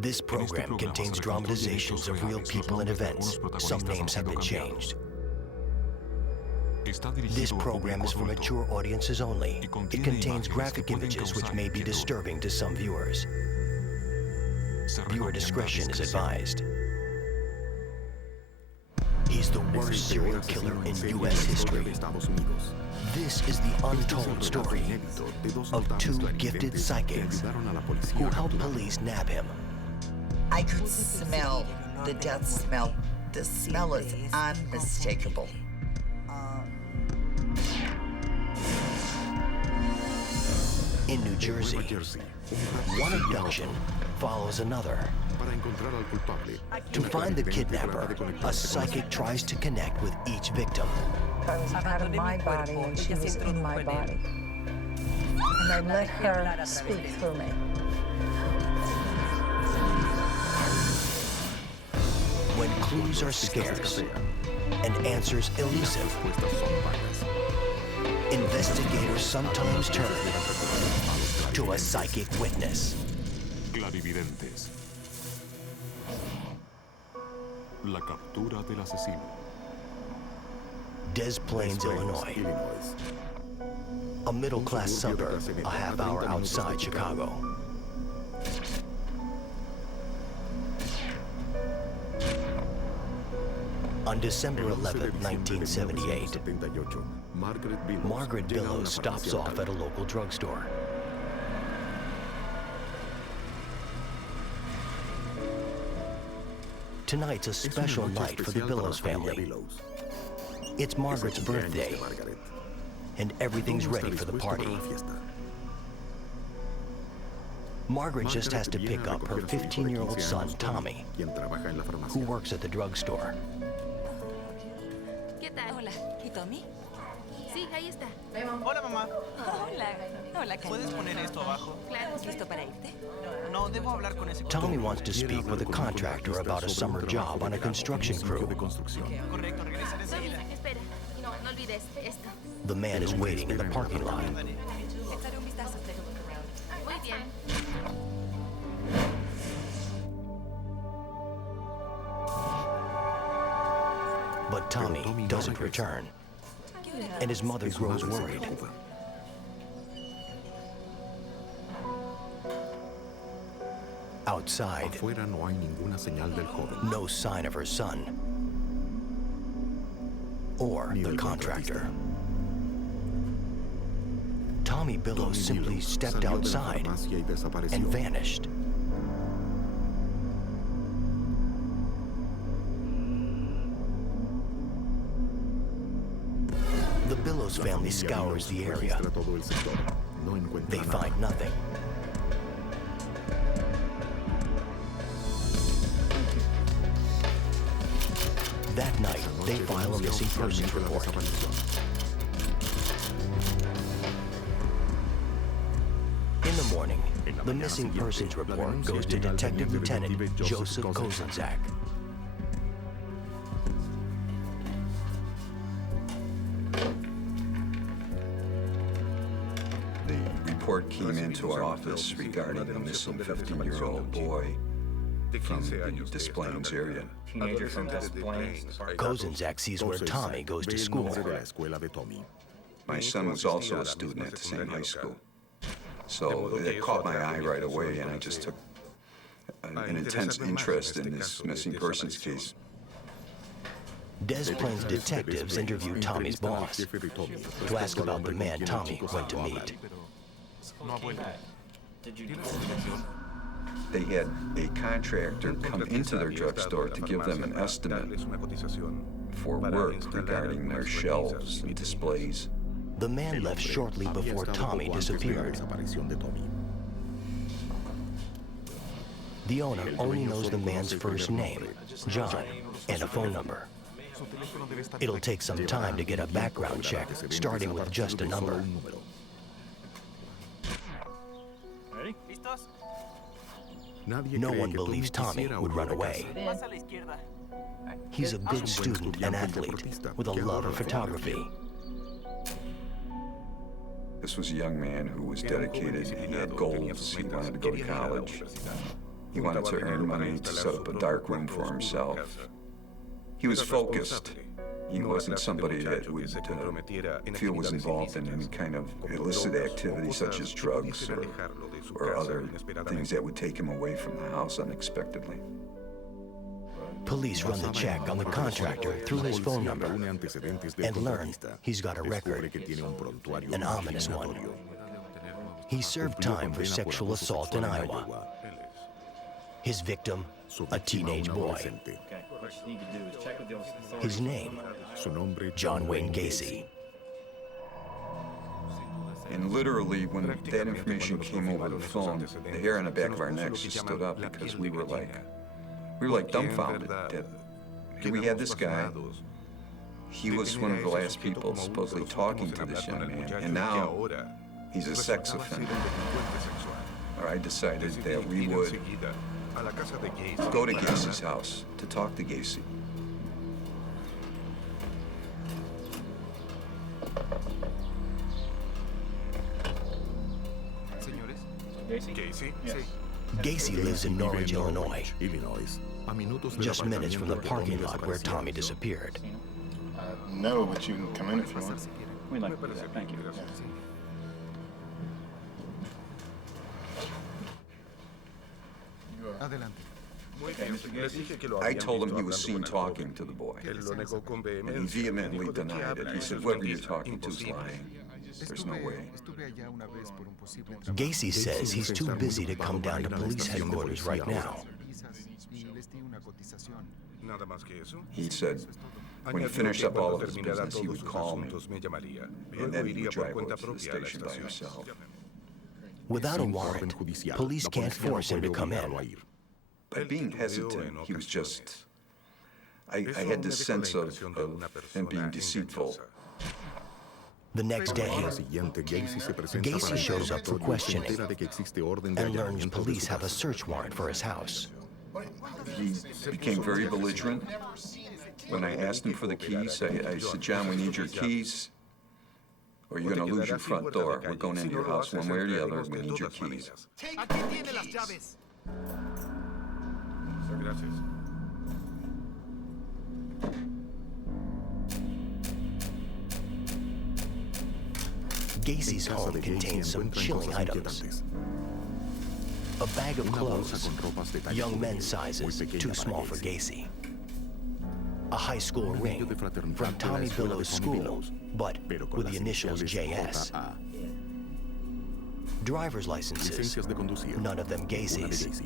This program contains dramatizations of real people and events. Some names have been changed. This program is for mature audiences only. It contains graphic images which may be disturbing to some viewers. Viewer discretion is advised. He's the worst serial killer in U.S. history. This is the untold story of two gifted psychics who helped police nab him. I could smell the death smell. The smell is unmistakable. In New Jersey, one abduction follows another. To find the kidnapper, a psychic tries to connect with each victim. I was out of my body and she was in my body. And I let her speak through me. When clues are scarce and answers elusive, investigators sometimes turn to a psychic witness. Clarividentes. La captura del asesino. Des Plaines, Illinois. A middle-class suburb, a half-hour outside Chicago. On December 11, 1978, Margaret Billows stops off at a local drugstore. Tonight's a special night for the Billows family. It's Margaret's birthday, and everything's ready for the party. Margaret just has to pick up her 15-year-old son, Tommy, who works at the drugstore. ¿Qué tal? Hola. ¿Y Tommy? Sí, ahí está. Hola, mamá. Hola. Hola, cariño. ¿Puedes poner esto abajo? Claro. ¿Listo para irte? No, debo hablar con ese... Tommy wants to speak with a contractor about a summer job on a construction crew. Correcto, regresaré enseguida. Espera. No olvides esto. The man is waiting in the parking lot. Echaré un vistazo. Muy bien. But Tommy doesn't return, and his mother grows worried. Outside, no sign of her son or the contractor. Tommy Billows simply stepped outside and vanished. The Billows family scours the area. They find nothing. That night, they file a missing persons report. In the morning, the missing persons report goes to Detective Lieutenant Joseph Kozenzak. The report came into our office regarding a missing 15-year-old boy from the Des Plaines area. Teenager from Des Plaines. Kozenzak sees where Tommy goes to school. My son was also a student at the same high school. So it caught my eye right away, and I just took an intense interest in this missing persons case. Des Plaines detectives interview Tommy's boss to ask about the man Tommy went to meet. Did you do They had a contractor come into their drugstore to give them an estimate for work regarding their shelves and displays. The man left shortly before Tommy disappeared. The owner only knows the man's first name, John, and a phone number. It'll take some time to get a background check, starting with just a number. Ready? ¿Listos? No one believes Tommy would run away. Más a la izquierda. He's a good student and athlete with a love of photography. This was a young man who was dedicated. He had goals. He wanted to go to college. He wanted to earn money to set up a dark room for himself. He was focused. He wasn't somebody that would feel was involved in any kind of illicit activity such as drugs or other things that would take him away from the house unexpectedly. Police run the check on the contractor through his phone number and learn he's got a record, an ominous one. He served time for sexual assault in Iowa. His victim, a teenage boy. His name, John Wayne Gacy. And literally, when that information came over the phone, the hair on the back of our necks just stood up because we were like dumbfounded that here we had this guy. He was one of the last people supposedly talking to this young man, and now he's a sex offender. Or I decided that we would go to Gacy's house to talk to Gacy. Gacy? Yes. Gacy lives in Norwich, Illinois, just minutes from the parking lot where Tommy disappeared. No, but you can come in if you want. We'd like to do that. Thank you. I told him he was seen talking to the boy, and he vehemently denied it. He said, whoever you're talking to is lying. There's no way. Gacy says he's too busy to come down to police headquarters right now. He said when he finished up all of his business, he would call me, and then he would drive over to the station by himself. Without a warrant, police can't force him to come in. By being hesitant, he was just... I had this sense of him being deceitful. The next day, Gacy shows up for questioning and learns police have a search warrant for his house. He became very belligerent. When I asked him for the keys, I said, John, we need your keys, or you're going to lose your front door. We're going into your house one way or the other. We need your keys. Gacy's home contains some chilling items. A bag of clothes, young men's sizes, too small for Gacy. A high school ring from Tommy Billow's school, but with the initials JS. Driver's licenses, none of them Gacy's.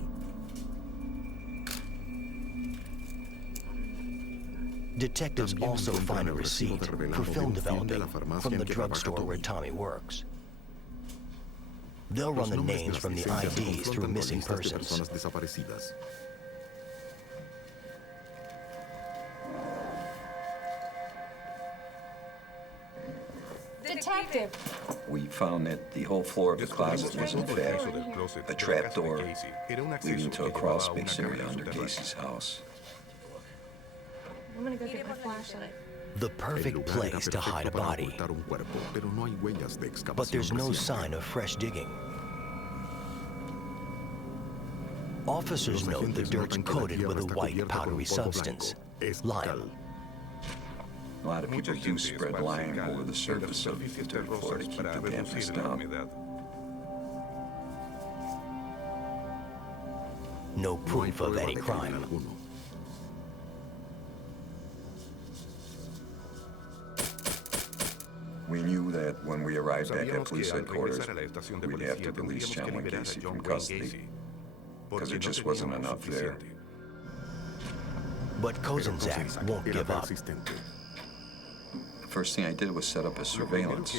Detectives also find a receipt for film developing from the drugstore where Tommy works. They'll run the names from the IDs through missing persons. Detective! We found that the whole floor of the closet was in fact a trapdoor leading to a crawl space area under Gacy's house. I'm gonna go get my flashlight. The perfect place to hide a body. But there's no sign of fresh digging. Officers note the dirt's coated with a white powdery substance, lime. A lot of people do spread lime over the surface of the dirt floor to keep the dampness down. No proof of any crime. We knew that when we arrived back at police headquarters, we'd have to release John Wayne Gacy from custody, because there just wasn't enough there. But Kozenzak won't give up. The first thing I did was set up a surveillance.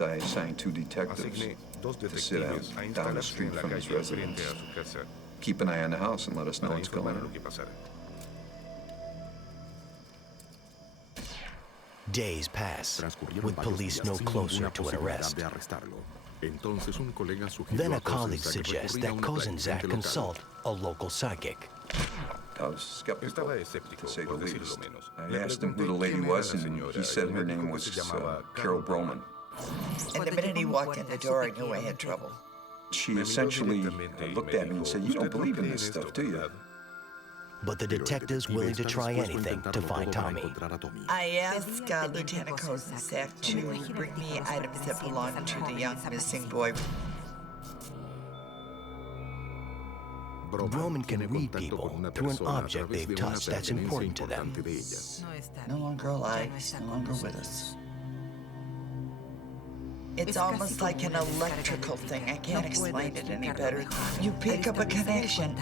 I assigned 2 detectives to sit down the street from his residence, keep an eye on the house and let us know what's going on. Days pass, with police no closer to an arrest. Then a colleague suggests that Kozenzak consult a local psychic. I was skeptical, to say the least. I asked him who the lady was, and he said her name was Carol Broman. And the minute he walked in the door, I knew I had trouble. She essentially looked at me and said, "You don't believe in this stuff, do you?" But the detective's willing to try anything to find Tommy. I asked Lieutenant Kozak to bring me items that belong to the young missing boy. Broman can read people through an object they've touched that's important to them. No longer alive, no longer with us. It's almost like an electrical thing. I can't explain it any better. You pick up a connection.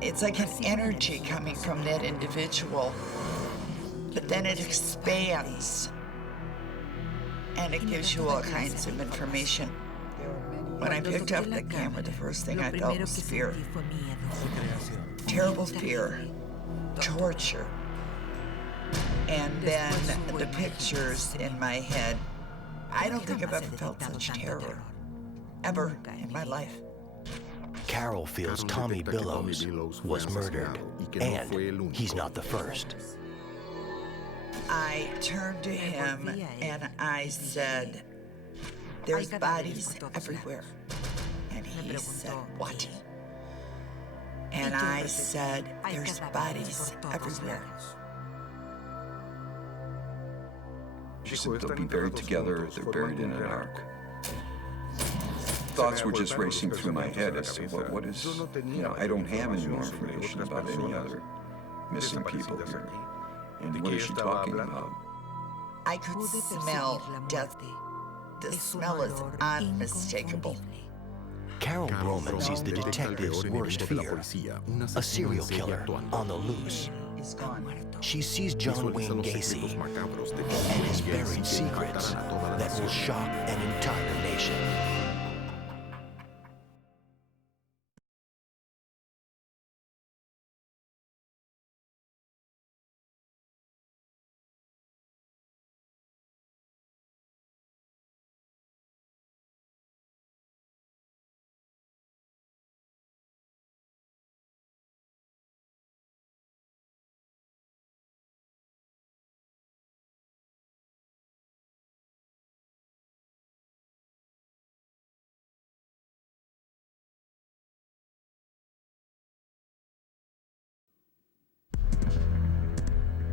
It's like an energy coming from that individual, but then it expands, and it gives you all kinds of information. When I picked up the camera, the first thing I felt was fear. Terrible fear, torture, and then the pictures in my head. I don't think I've ever felt such terror, ever in my life. Carol feels Tommy Billows was murdered, and he's not the first. I turned to him and I said, "There's bodies everywhere." And he said, "What?" And I said, "There's bodies everywhere." She said, "They'll be buried together, they're buried in an ark." Thoughts were just racing through my head as to what is, I don't have any more information about any other missing people here. And what is she talking about? I could smell death. The smell is unmistakable. Carol Broman sees the detective's worst fear, a serial killer on the loose. She sees John Wayne Gacy and his buried secrets that will shock an entire nation.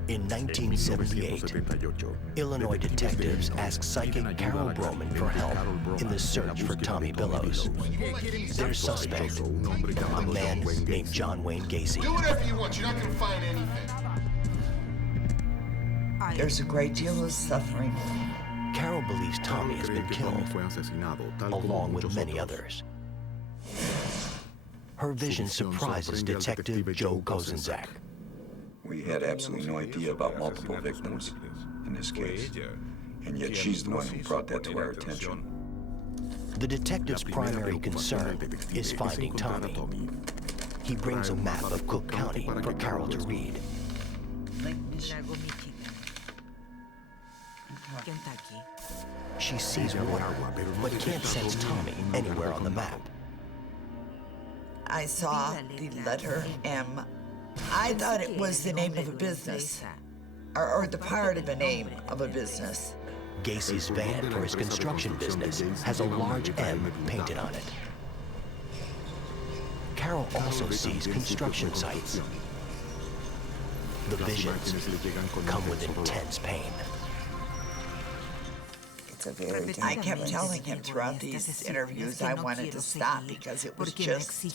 In 1978, Illinois detectives asked psychic Carol Broman for help in the search for Tommy Billows. Their suspect, a man named John Wayne Gacy. Do whatever you want, you're not gonna find anything. There's a great deal of suffering. Carol believes Tommy has been killed, along with many others. Her vision surprises Detective Joe Kozenzak. We had absolutely no idea about multiple victims in this case, and yet she's the one who brought that to our attention. The detective's primary concern is finding Tommy. He brings a map of Cook County for Carol to read. She sees water, but can't sense Tommy anywhere on the map. I saw the letter M. I thought it was the name of a business, or the part of a name of a business. Gacy's van for his construction business has a large M painted on it. Carol also sees construction sites. The visions come with intense pain. I kept telling him throughout these interviews I wanted to stop because it was just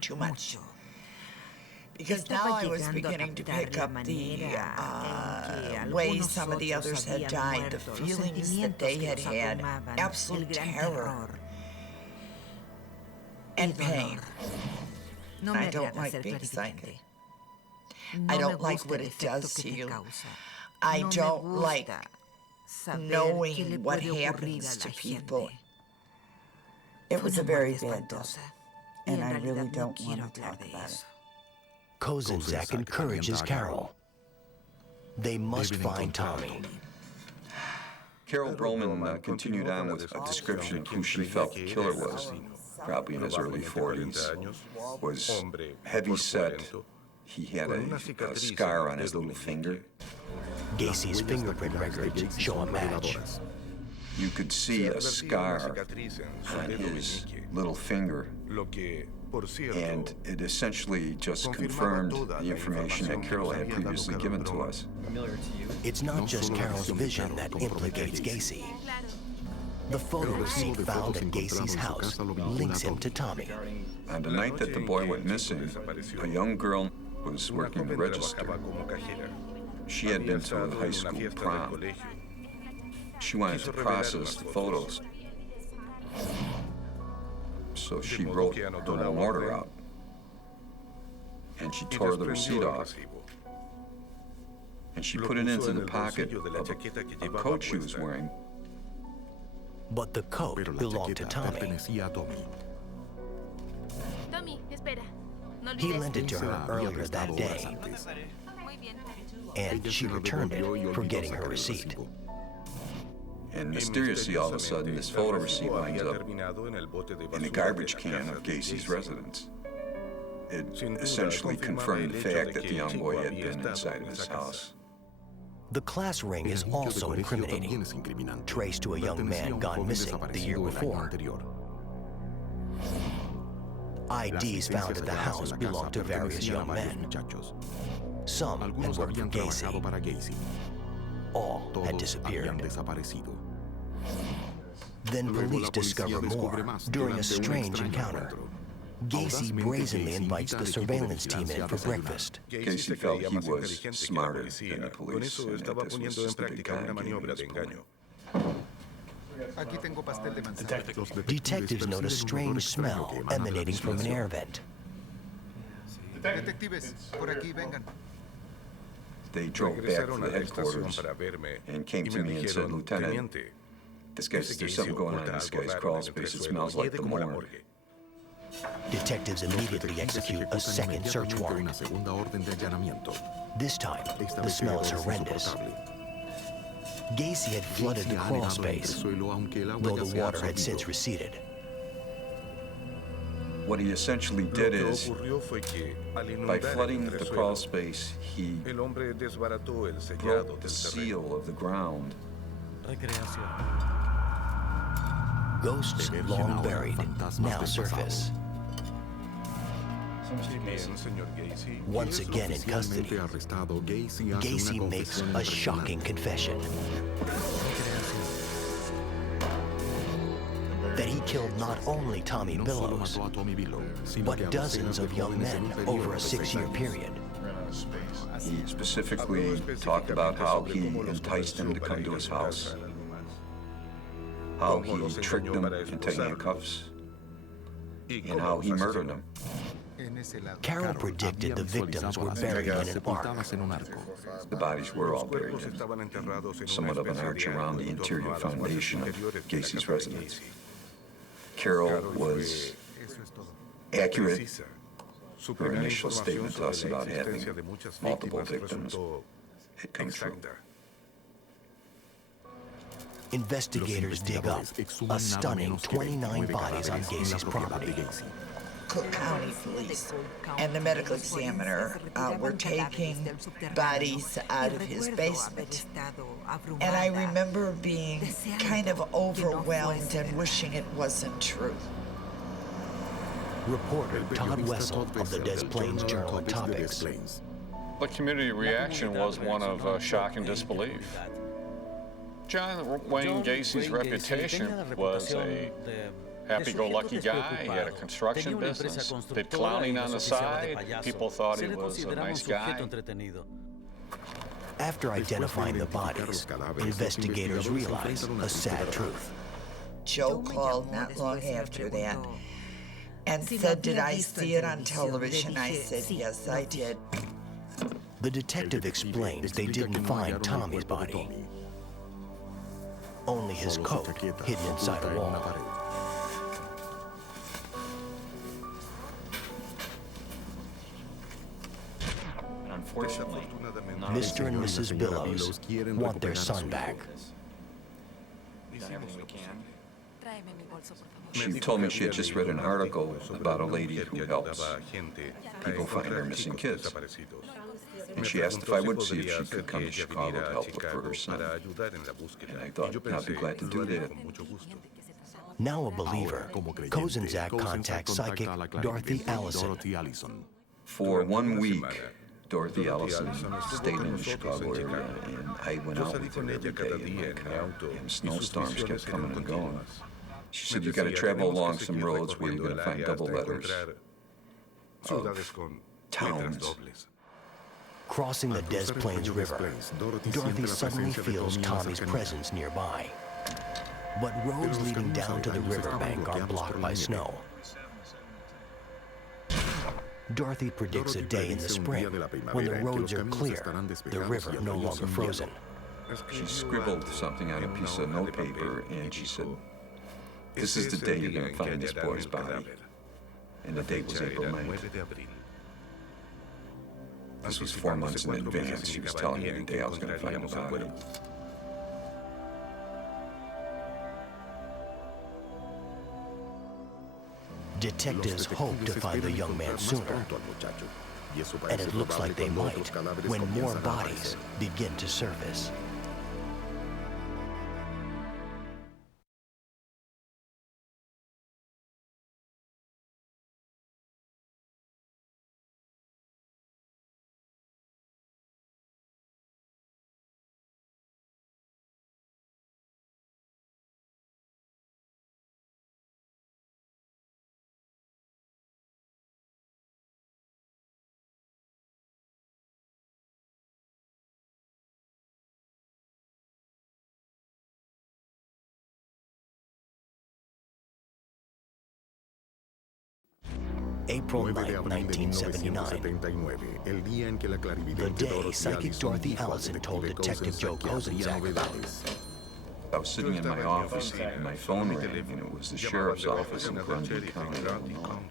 too much. Because now I was beginning to pick up the way some of the others had died, the feelings that they had had, absolute terror and pain. I don't like being psychic. I don't like what it does to you. I don't like knowing what happens to people. It was a very bad death, and I really don't want to talk about it. Kozenzak encourages Carol. They must find Tommy. Carol Broman continued on with a description of who she felt the killer was, probably in his early 40s, was heavy set. He had a scar on his little finger. Gacy's fingerprint records show a match. You could see a scar on his little finger, and it essentially just confirmed the information that Carol had previously given to us. It's not just Carol's vision that implicates Gacy. The photo receipt found at Gacy's house links him to Tommy. On the night that the boy went missing, a young girl was working the register. She had been to a high school prom. She wanted to process the photos, so she wrote a little order out, and she tore the receipt off, and she put it into the pocket of a coat she was wearing. But the coat belonged to Tommy. He lent it to her earlier that day, and she returned it, forgetting her receipt. And mysteriously, all of a sudden, this photo receipt winds up in the garbage can of Gacy's residence. It essentially confirmed the fact that the young boy had been inside of his house. The class ring is also incriminating, traced to a young man gone missing the year before. IDs found at the house belonged to various young men. Some had worked for Gacy. All had disappeared. Then police discover more during a strange encounter. Gacy brazenly invites the surveillance team in for breakfast. Gacy felt he was smarter than the police, and that this was just a big con game at this point. Detectives note a strange smell emanating from an air vent. They drove back to the headquarters and came to me and said, "Lieutenant, there's something going on in this guy's crawl space. It smells like the morgue." Detectives immediately execute a second search warrant. This time, the smell is horrendous. Gacy had flooded the crawl space, though the water had since receded. What he essentially did is, by flooding the crawl space, he broke the seal of the ground. Ghosts long buried now surface. Once again in custody, Gacy makes a shocking confession. That he killed not only Tommy Billows, but dozens of young men over a 6-year period. He specifically talked about how he enticed them to come to his house, how he tricked them into handcuffs, and how he murdered them. Carol predicted the victims were buried in an ark. The bodies were all buried in somewhat of an arch around the interior foundation of Gacy's residence. Carol was accurate. Her initial statement to us about having multiple victims had come true. Investigators dig up a stunning 29 bodies on Gacy's property. Cook County Police and the medical examiner were taking bodies out of his basement. And I remember being kind of overwhelmed and wishing it wasn't true. Reporter Todd Wessel of the Des Plaines Journal of Topics. The community reaction was one of shock and disbelief. John Wayne Gacy's reputation was a happy-go-lucky guy. He had a construction business, did clowning on the side. People thought he was a nice guy. After identifying the bodies, investigators realize a sad truth. Joe called not long after that and said, "Did I see it on television?" I said, "Yes, I did." The detective explains they didn't find Tommy's body, only his coat hidden inside a wall. Unfortunately, Mr. and Mrs. Billows want their son back. She told me she had just read an article about a lady who helps people find their missing kids. And she asked if I would see if she could come to Chicago to help look for her son. And I thought, I'd be glad to do that. Now a believer, Kozenzak contacts psychic Dorothy Allison. For 1 week, Dorothy Allison stayed in the Chicago area, and I went out with her every day in my car, and snowstorms kept coming and going. She said, you got to travel along some roads where you're going to find double letters of towns. Crossing the Des Plaines River, Dorothy suddenly feels Tommy's presence nearby. But roads leading down to the riverbank are blocked by snow. Dorothy predicts a day in the spring when the roads are clear, the river no longer frozen. She scribbled something on a piece of notepaper, and she said, this is the day you're going to find this boy's body. And the date was April 9th. This was 4 months in advance. She was telling me the day I was going to find the body. Detectives hope to find the young man sooner, and it looks like they might when more bodies begin to surface. April 9, 1979. The day psychic Dorothy Allison told Detective Joe Kozenzak about. I was sitting in my office and my phone rang, and it was the sheriff's office in Grundy County, Illinois.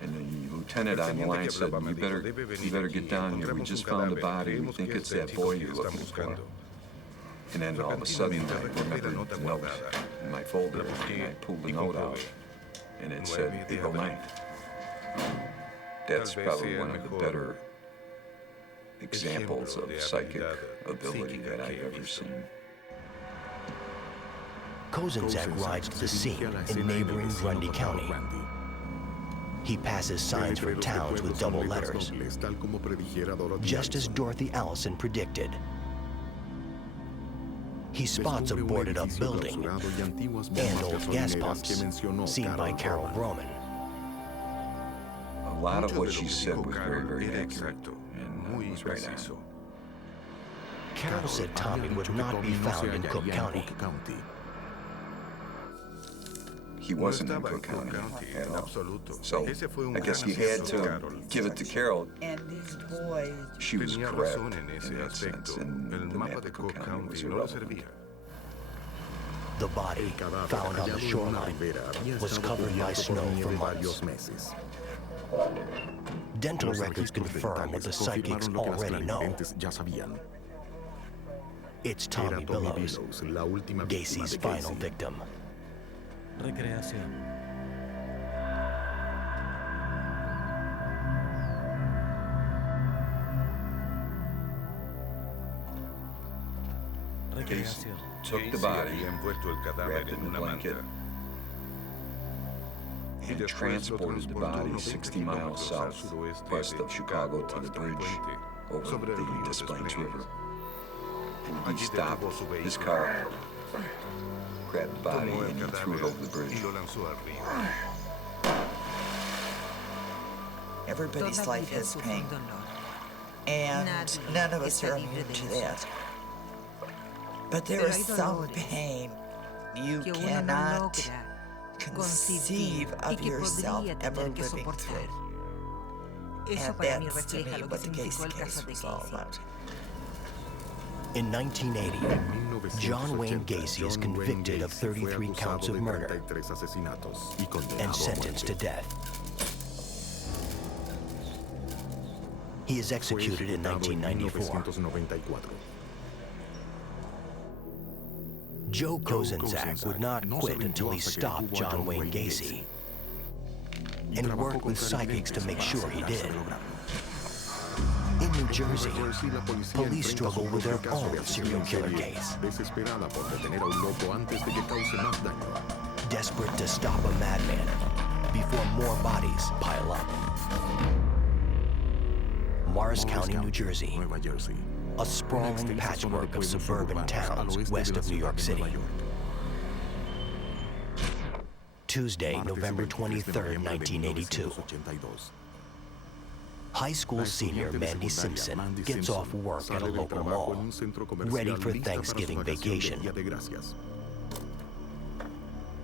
And the lieutenant on the line said, you better get down here. We just found the body. We think it's that boy you're looking for. And then all of a sudden, I remembered the note in my folder, and I pulled the note out. And it said April 9th. That's probably one of the better examples of psychic ability that I've ever seen. Kozenzak rides to the scene in neighboring Grundy County. He passes signs for towns with double letters, just as Dorothy Allison predicted. He spots a boarded-up building and old gas pumps, seen by Carol Broman. A lot of what she said was very, very accurate, and was right on. Carol said Tommy would not be found in Cook County. He wasn't in Cook County at all. So I guess he had to give it to Carol. And these boys... She was correct in that sense, and the map of Cook County was irrelevant. The body, found on the shoreline, was covered by snow for months. Dental records confirm what the psychics already know. It's Tommy Billows, Gacy's final victim. Gacy took the body, wrapped it in a blanket, and transported the body 60 miles southwest of Chicago to the bridge over the Des Plaines River. And he stopped his car, grabbed the body, and he threw it over the bridge. Everybody's life has pain, and none of us are immune to that. But there is some pain you cannot conceive of yourself ever living through. And that's, to me, what the Gacy case was all about. In 1980, John Wayne Gacy is convicted of 33 counts of murder and sentenced to death. He is executed in 1994. Joe Kozenzak would not quit until he stopped John Wayne Gacy, and worked with psychics to make sure he did. In New Jersey, police struggle with their own serial killer case. Desperate to stop a madman before more bodies pile up. Morris County, New Jersey, a sprawling patchwork of suburban towns west of New York City. Tuesday, November 23, 1982. High school senior Mandy Simpson gets off work at a local mall, ready for Thanksgiving vacation.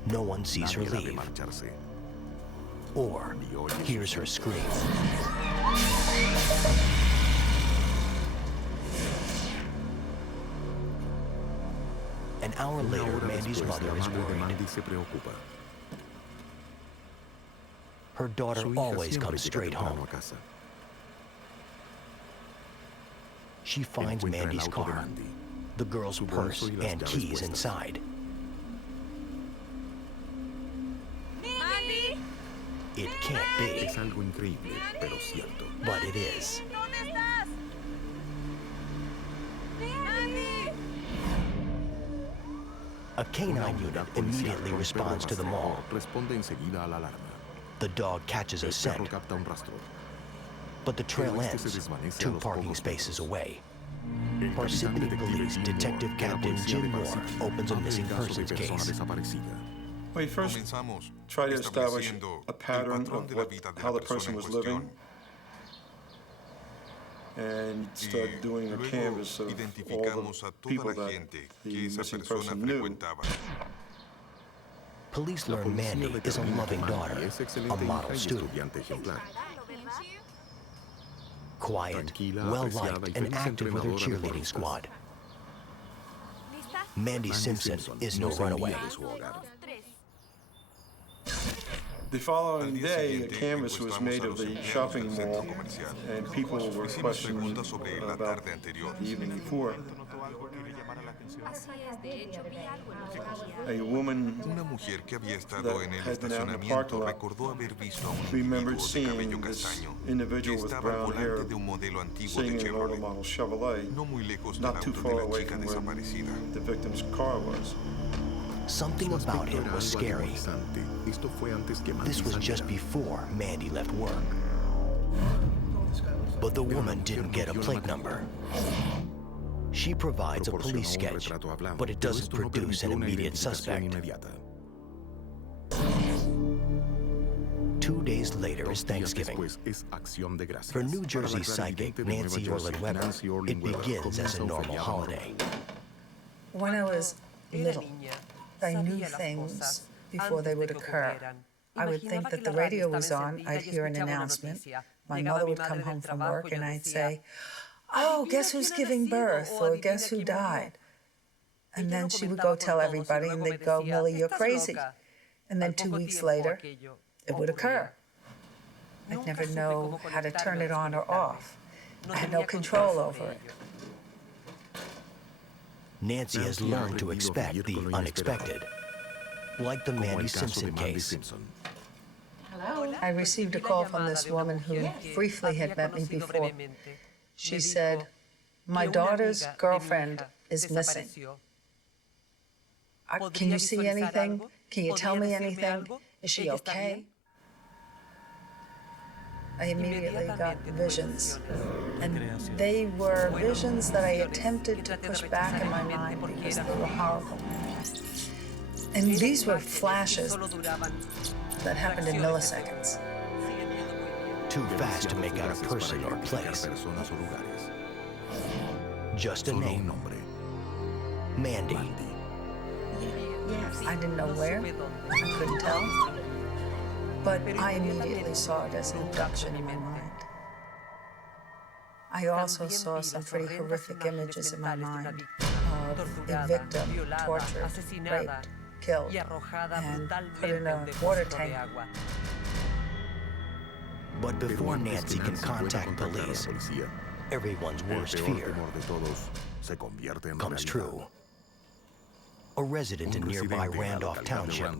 No one sees her leave or hears her scream. An hour later, Mandy's mother is worried. Her daughter always comes straight home. She finds Mandy's car, the girl's purse and keys inside. Mandy! It can't be, but it is. A canine unit immediately responds to the mall. The dog catches a scent, but the trail ends 2 parking spaces away. Parsippany Police Detective Captain Jim Moore opens a missing persons case. We first try to establish a pattern of how the person was living, and start doing a canvas of all the people that the missing person knew. Police learn Mandy is a loving daughter, a model student. Quiet, well-liked, and active with her cheerleading squad. Mandy Simpson is no runaway. The following day, a canvas was made of the shopping mall, and people were questioning about the evening before. A woman that had been out in the parking lot remembered seeing this individual with brown hair sitting in an older model Chevrolet, not too far away from where the victim's car was. Something about him was scary. This was just before Mandy left work. But the woman didn't get a plate number. She provides a police sketch, but it doesn't produce an immediate suspect. 2 days later is Thanksgiving. For New Jersey psychic Nancy Orlen Weber, it begins as a normal holiday. When I was little, I knew things before they would occur. I would think that the radio was on, I'd hear an announcement. My mother would come home from work and I'd say, "Oh, guess who's giving birth?" or "Guess who died?" And then she would go tell everybody and they'd go, "Millie, you're crazy." And then 2 weeks later, it would occur. I'd never know how to turn it on or off. I had no control over it. Nancy has learned to expect the unexpected, like the Mandy Simpson case. I received a call from this woman who briefly had met me before. She said, "My daughter's girlfriend is missing. Can you see anything? Can you tell me anything? Is she okay?" I immediately got visions, and they were visions that I attempted to push back in my mind because they were horrible. And these were flashes that happened in milliseconds. Too fast to make out a person or place. Just a name. Mandy. I didn't know where. I couldn't tell. But I immediately saw it as an abduction in my mind. I also saw some pretty horrific images in my mind of a victim tortured, raped, killed, and put in a water tank. But before Nancy can contact police, everyone's worst fear comes true. a resident in nearby Randolph Township,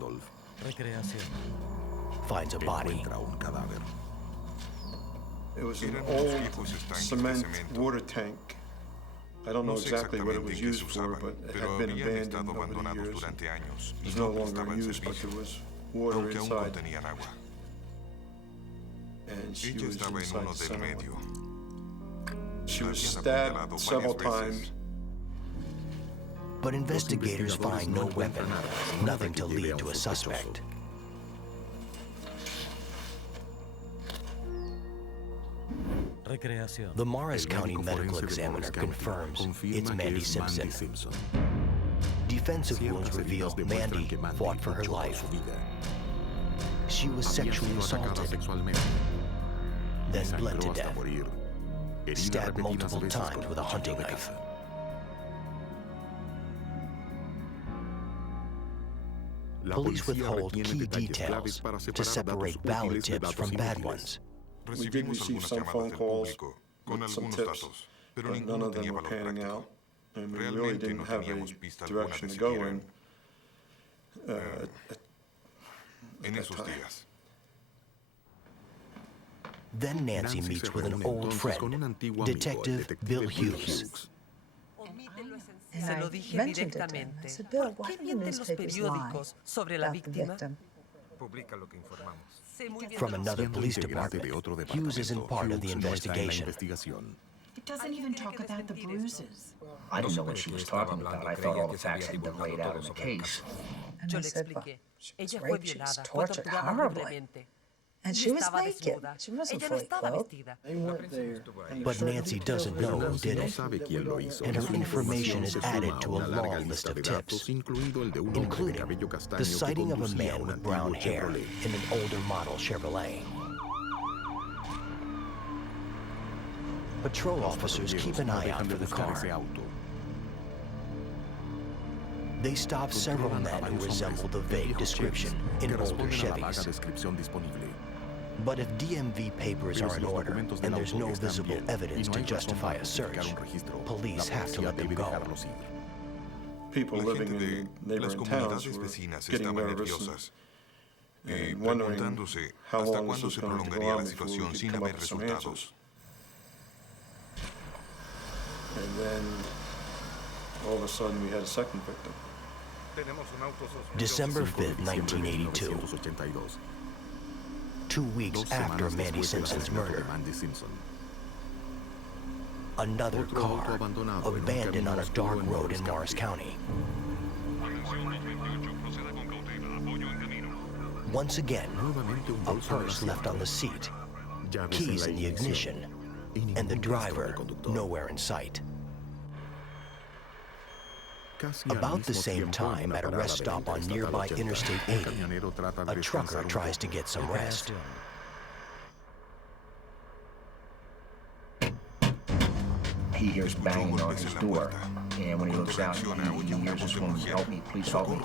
finds a body. It was an old cement water tank. I don't know exactly what it was used for, but it had been abandoned over the years. It was no longer in use, but there was water inside. And she was inside the center one. She was stabbed several times. But investigators find no weapon, nothing to lead to a suspect. The Morris County Medical Examiner confirms it's Mandy Simpson. Defensive wounds reveal Mandy fought for her life. She was sexually assaulted, then bled to death, stabbed multiple times with a hunting knife. Police withhold key details to separate valid tips from bad ones. We did receive some phone calls with some tips, but none of them were panning out, and we really didn't have a direction to go in at that time. Then Nancy meets with an old friend, Detective Bill Hughes. And I mentioned it to him. I said, Bill, why do the newspapers lie about the victim? From another police department, Hughes isn't part of the investigation. It doesn't even talk about the bruises. I didn't know what she was talking about. I thought all the facts had been laid out in the case. And I said, well, she was raped, she was tortured horribly. And she was naked. She wasn't fully clothed. They weren't there. But Nancy doesn't know who did it, and her information is added to a long list of tips, including the sighting of a man with brown hair in an older model Chevrolet. Patrol officers keep an eye out for the car. They stop several men who resemble the vague description in older Chevys. But if DMV papers are in order and there's no visible evidence to justify a search, police have to let them go. People living in neighboring towns were getting nervous and wondering how long this was going to go on before we could come up with some answers. And then all of a sudden we had a second victim. December 5th, 1982. 2 weeks after Mandy Simpson's murder. Another car abandoned on a dark road in Morris County. Once again, a purse left on the seat, keys in the ignition, and the driver nowhere in sight. About the same time, at a rest stop on nearby Interstate 80, a trucker tries to get some rest. He hears banging on his door, and when he looks out, he hears this woman, help me, please help me.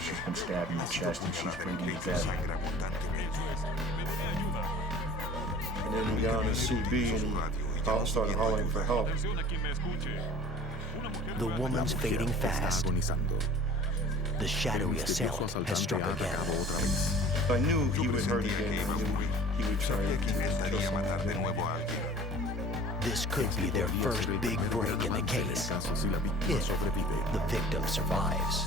She's been stabbed in the chest and she's bleeding to death. And then he got on his CB and he started hollering for help. The woman's fading fast. The shadowy assailant has struck again. I knew he would hurt again. I knew he would try to kill someone. This could be their first big break in the case, if the victim survives.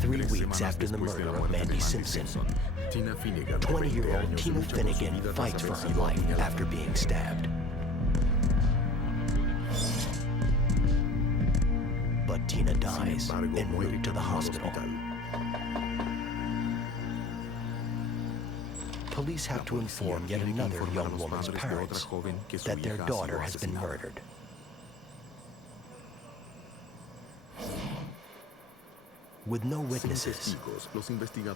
Three weeks after the murder of Mandy Simpson, 20-year-old Tina Finnegan fights for her life after being stabbed. But Tina dies en route to the hospital. police have to inform yet another young woman's parents that their daughter has been murdered. With no witnesses,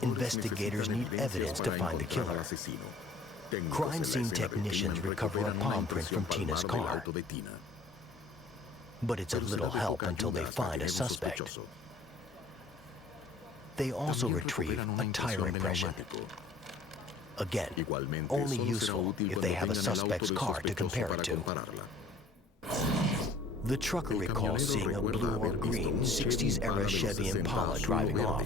investigators need evidence to find the killer. Crime scene technicians recover a palm print from Tina's car. But it's of little help until they find a suspect. They also retrieve a tire impression. Again, only useful if they have a suspect's car to compare it to. The trucker recalls seeing a blue or green 60s-era Chevy Impala driving off.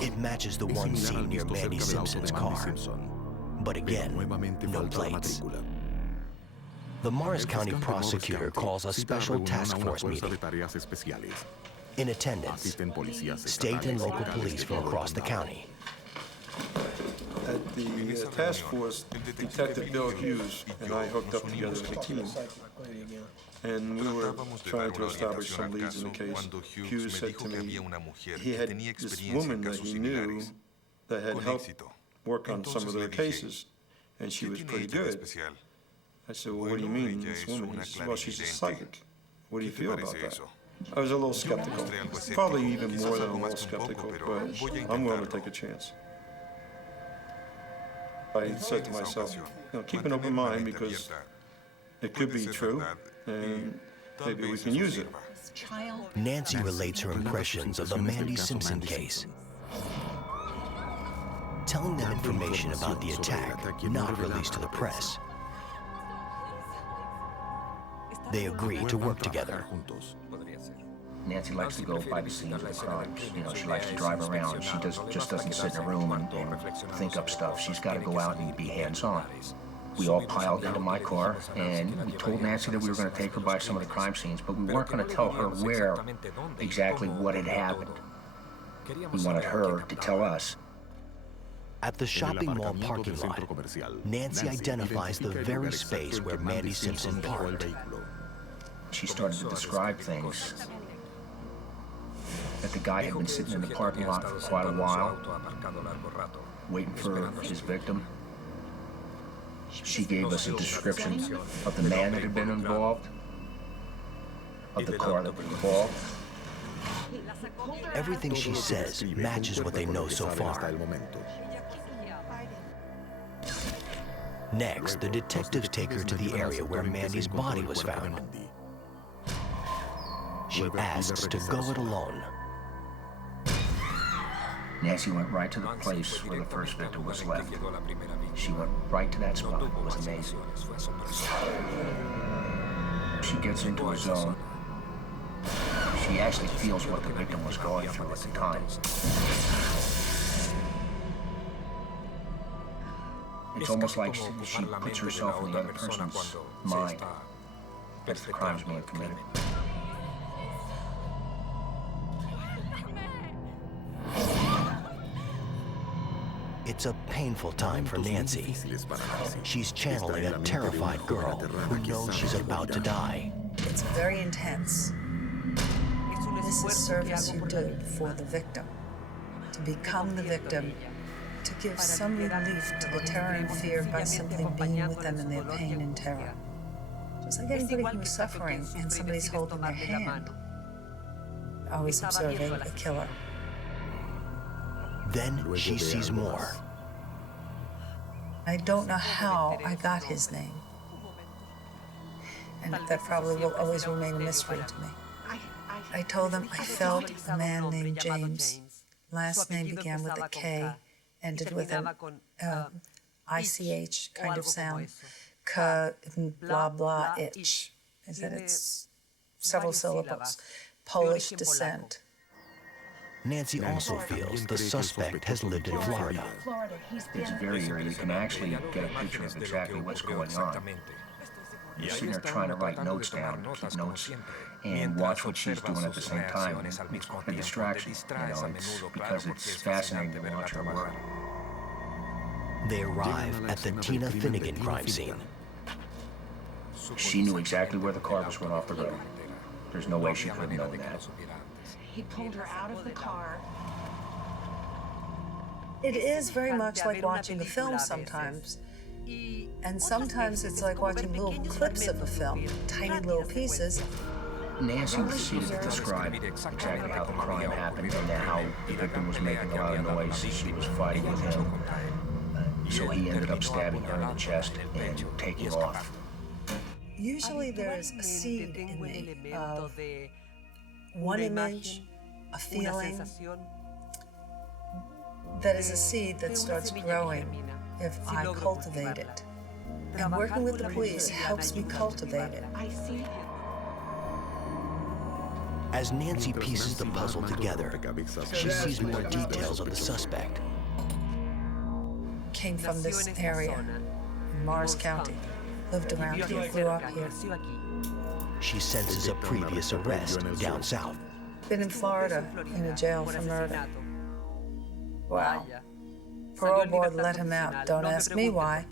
It matches the one seen near Mandy Simpson's car. But again, no plates. The Morris County prosecutor calls a special task force meeting. In attendance, state and local police from across the county. At the task force, Detective Bill Hughes and I hooked up together as a team. And we were trying to establish some leads in the case. Hughes said to me he had this woman that he knew that had helped work on some of their cases, and she was pretty good. I said, well, what do you mean, this woman? He said, well, she's a psychic. What do you feel about that? I was a little skeptical, probably even more than a little skeptical, but I'm willing to take a chance. I said to myself, keep an open mind because it could be true, and maybe we can use it. Nancy relates her impressions of the Mandy Simpson case, telling them information about the attack not released to the press. They agree to work together. Nancy likes to go by the scenes of the crimes. She likes to drive around. She just doesn't sit in a room and think up stuff. She's got to go out and be hands-on. We all piled into my car, and we told Nancy that we were going to take her by some of the crime scenes, but we weren't going to tell her where exactly what had happened. We wanted her to tell us. At the shopping mall parking lot, Nancy identifies the very space where Mandy Simpson parked. She started to describe things. That the guy had been sitting in the parking lot for quite a while, waiting for his victim. She gave us a description of the man that had been involved, of the car that was involved. Everything she says matches what they know so far. Next, the detectives take her to the area where Mandy's body was found. She asks to go it alone. Nancy went right to the place where the first victim was left. She went right to that spot. It was amazing. She gets into a zone. She actually feels what the victim was going through at the time. It's almost like she puts herself in the other person's mind as the crime's being committed. It's a painful time for Nancy. She's channeling a terrified girl who knows she's about to die. It's very intense. This is service you do for the victim. To become the victim, to give some relief to the terror and fear by simply being with them in their pain and terror. Just like anybody who's suffering and somebody's holding their hand, always observing the killer. Then she sees more. I don't know how I got his name. And that probably will always remain a mystery to me. I told them I felt a man named James. Last name began with a K, ended with an ICH kind of sound. Blah, blah, itch. I said it's several syllables. Polish descent. Nancy also feels the suspect has lived in Florida. It's very eerie. You can actually get a picture of exactly what's going on. You're sitting there trying to write notes down, keep notes, and watch what she's doing at the same time. It's quite a distraction, it's because it's fascinating to watch her work. They arrive at the Tina Finnegan crime scene. She knew exactly where the car was run off the road. There's no way she could have known that. He pulled her out of the car. It is very much like watching a film sometimes. And sometimes it's like watching little clips of a film, tiny little pieces. Nancy proceeded to describe exactly how the crime happened and how the victim was making a lot of noise. She was fighting with him. So he ended up stabbing her in the chest and taking off. Usually there is a seed in me of one image, a feeling, that is a seed that starts growing if I cultivate it. And working with the police helps me cultivate it. As Nancy pieces the puzzle together, she sees more details of the suspect. Came from this area in Morris County, lived around here, grew up here. She senses a previous arrest down south. Been in Florida in a jail for murder. Wow. Parole board let him out. Don't ask me why.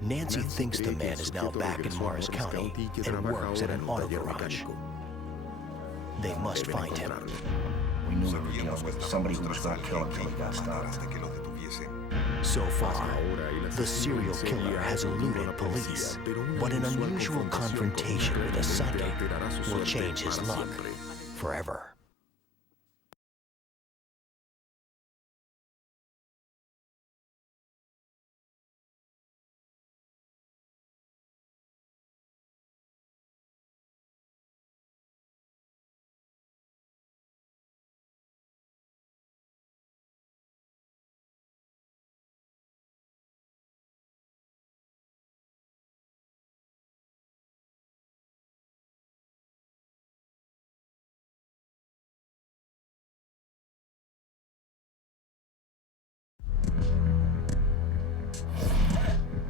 Nancy thinks the man is now back in Morris County and works at an auto garage. They must find him. We knew we were dealing with somebody who was going to kill him until he got stopped. So far, the serial killer has eluded police, but an unusual confrontation with a psychic will change his luck forever.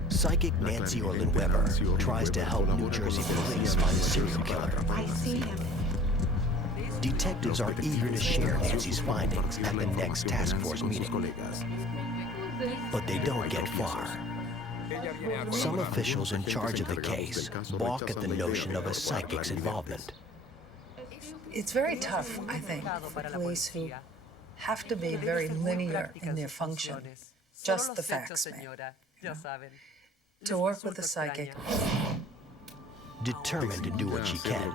Psychic Nancy Orlen Weber tries to help New Jersey police find a serial killer. I see him. Detectives are eager to share Nancy's findings at the next task force meeting. But they don't get far. Some officials in charge of the case balk at the notion of a psychic's involvement. It's very tough, I think, for police who have to be very linear in their function. Just the facts, man. To work with a psychic. Determined to do what she can,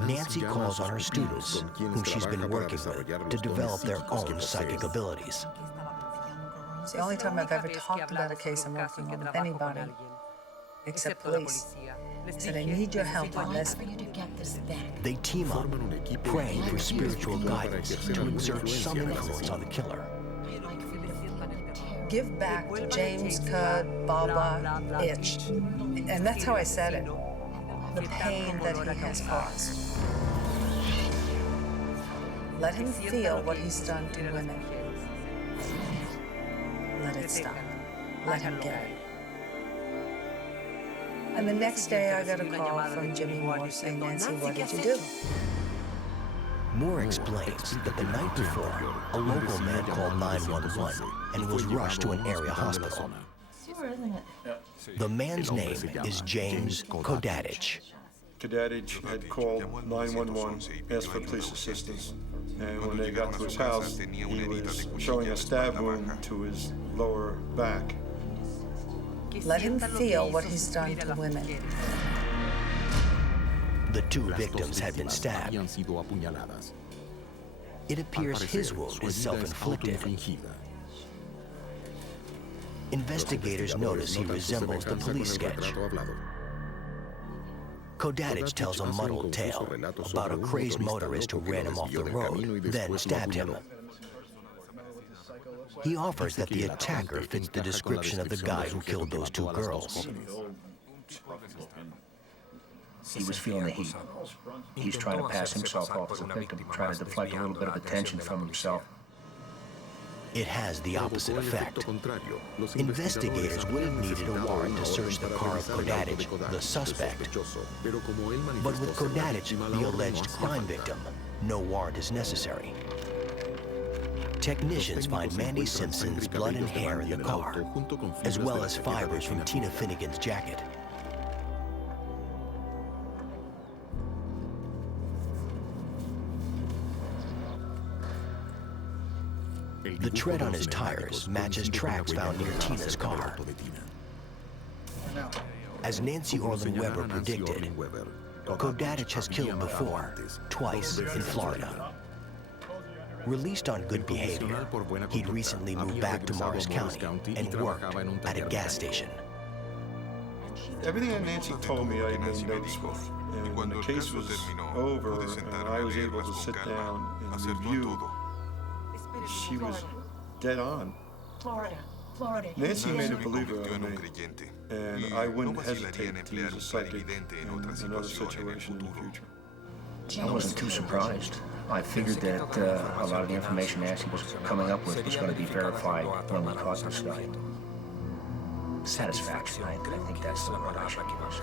Nancy calls on her students, whom she's been working with, to develop their own psychic abilities. It's the only time I've ever talked about a case I'm working on with anybody, except police. I said, I need your help on this. They team up, praying for spiritual guidance to exert some influence on the killer. Give back to James Cud, Baba, Itch. And that's how I said it. The pain that he has caused. Let him feel what he's done to women. Let it stop. Let him get it. And the next day I got a call from Jimmy Moore saying, Nancy, what did you do? Moore explains that the night before, a local man called 911 and was rushed to an area hospital. The man's name is James Kodadich. Kodadich had called 911, asked for police assistance, and when they got to his house, he was showing a stab wound to his lower back. Let him feel what he's done to women. The two victims had been stabbed. It appears his wound is self-inflicted. Investigators notice he resembles the police sketch. Kodadich tells a muddled tale about a crazed motorist who ran him off the road, then stabbed him. He offers that the attacker fits the description of the guy who killed those two girls. He was feeling the heat. He's trying to pass himself off as a victim, trying to deflect a little bit of attention from himself. It has the opposite effect. Investigators would have needed a warrant to search the car of Kodadich, the suspect. But with Kodadich, the alleged crime victim, no warrant is necessary. Technicians find Mandy Simpson's blood and hair in the car, as well as fibers from Tina Finnegan's jacket. The tread on his tires matches tracks found near Tina's car. As Nancy Orlen Weber predicted, Kodadich has killed before, twice in Florida. Released on good behavior, he'd recently moved back to Morris County and worked at a gas station. Everything that Nancy told me I made notes with. And when the case was over and I was able to sit down and review, she was dead on. Nancy made a believer of me, and I wouldn't hesitate to use a psychic in another situation in the future. I wasn't too surprised. I figured that a lot of the information Nancy was coming up with was going to be verified when we caught this guy. Satisfaction, I think that's the word I should use.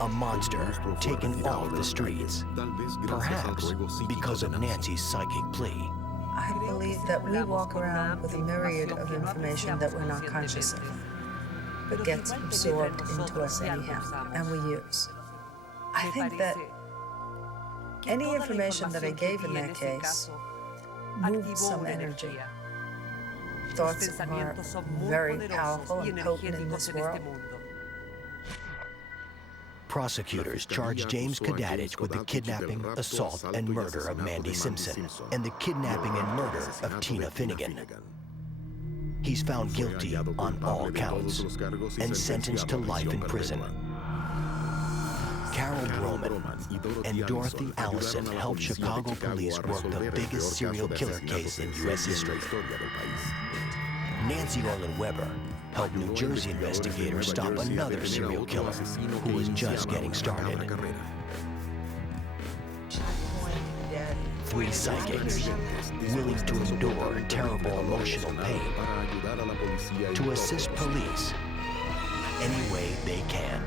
A monster taken off the streets, perhaps because of Nancy's psychic plea. I believe that we walk around with a myriad of information that we're not conscious of, but gets absorbed into us anyhow, and we use. I think that any information that I gave in that case moved some energy. Thoughts are very powerful and potent in this world. Prosecutors charged James Kodadich with the kidnapping, assault, and murder of Mandy Simpson and the kidnapping and murder of Tina Finnegan. He's found guilty on all counts and sentenced to life in prison. Carol Broman and Dorothy Allison helped Chicago police work the biggest serial killer case in U.S. history. Nancy Orlen Weber helped New Jersey investigators stop another serial killer who was just getting started. 3 psychics willing to endure terrible emotional pain to assist police any way they can.